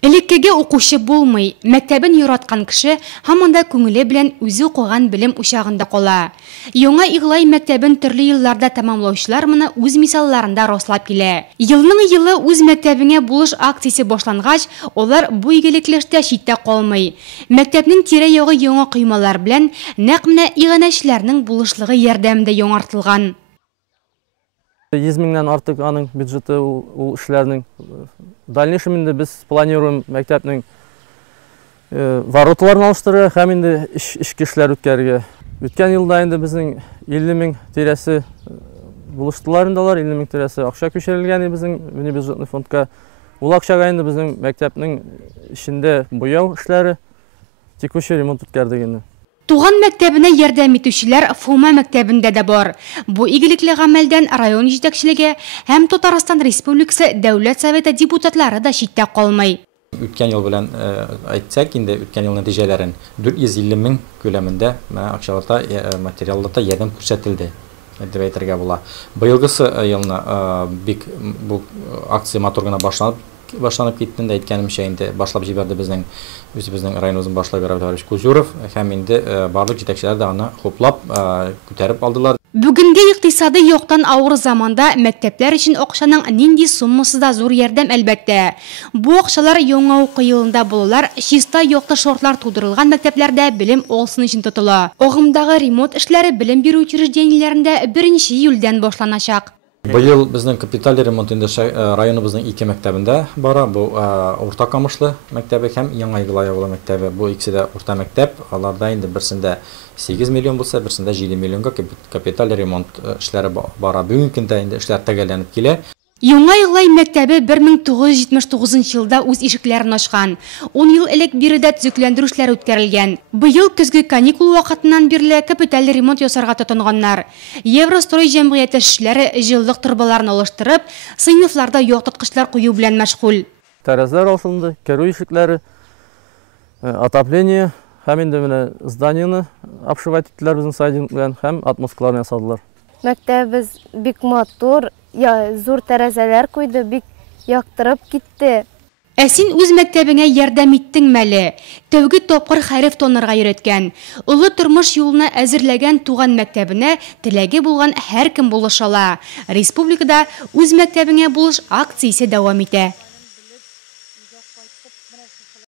Элеккеге укучы булмый, мәктәбен юраткан кеше һаманда күңеле белән үзе укыган белем учагында кала. Яңа Иглай мәктәбен төрле елларда тәмамлаучылар моны үз мисалларында раслап килә. Елның елы үз мәктәбеңә булыш акциясе башлангач, алар бу игелеклештә читтә калмый. Мәктәпнең тирә-ягы яңа коймалар белән нәкъ менә иганәчеләрнең булышлыгы ярдәмендә яңартылган. 100 меңнән артык аның бюджеты ул эшләрнең. Дальнейшем инде без планируем мәктәпнең вороталарын алыштырырга һәм инде эчке эшләр үткәрергә. Үткән елда инде безнең 50 мең тирәсе булыштылар инде алар, 50 мең тирәсе акча күчерелгән безнең бюджетный фондка. Ул акчага инде безнең мәктәпнең эчендә буяу эшләре, текущий ремонт үткәрдек инде. Туган мәктәбенә ярдәм итүчеләр Фома мәктәбендә дә бар. Бу игелекле гамәлдән район җитәкчелеге һәм Татарстан Республикасы Дәүләт Советы депутатлары да читтә калмый. Үткән ел белән әйтсәк, инде үткән ел нәтиҗәләрен 450 мең күләмендә акчаларда, материалларда ярдәм күрсәтелде дип әйтергә була. Быелгысы елны бик бу акция матур гына башланып китте инде, әйткәнемчә инде башлап җибәрде безнең районыбызның башлыгы Равил Кузуров һәм инде барлык җитәкчеләр дә аны хуплап күтәреп алдылар. Бүгенге икътисади яктан авыр заманда мәктәпләр өчен акчаның нинди суммасы да зур ярдәм әлбәттә. Бу акчалар яңа уку елында булалар чиста якты шартлар тудырылган мәктәпләрдә белем алсын өчен тотыла. Агымдагы ремонт эшләре белем бирү учреждениеләрендә 1 июльдән башланачак. Быел безнең капиталь ремонт инде районыбызның 2 мәктәбендә бара. Бу Урта Камышлы мәктәбе һәм Яңа Иглай авылы мәктәбе. Бу икесе дә урта мәктәп. Аларда инде берсендә 8 миллион булса, берсендә 7 миллионга капиталь ремонт эшләре бара. Бүгенге көндә инде эшләр тәгәрләнеп килә. Яңа Иглай мәктәбе 1979 елда үз ишекләрен ачкан. 10 ел элек биредә төзекләндерү эшләре үткәрелгән. Быел көзге каникул вакытыннан бирле капиталь ремонт ясарга тотынганнар. Еврострой җәмгыяте эшчеләре җылылык торбаларын алыштырып, сыйныфларда яктырткычлар кую белән мәшгуль. Тәрәзәләр алсынды, керү ишекләре, отопление һәм инде менә зданиены обшивать иттеләр безнең сайдинг белән һәм отмосткаларын ясадылар. Мәктәбебез бик матур, зур тәрәзәләр куйды, бик яктырып китте. Ә син үз мәктәбеңә ярдәм иттең мәле. Тәүге тапкыр хәреф тонырга өйрәткән. Улы тормыш юлына әзерләгән туган мәктәбенә теләге булган һәркем булыша ала. Республикада үз мәктәбеңә булыш акциясе дәвам итә.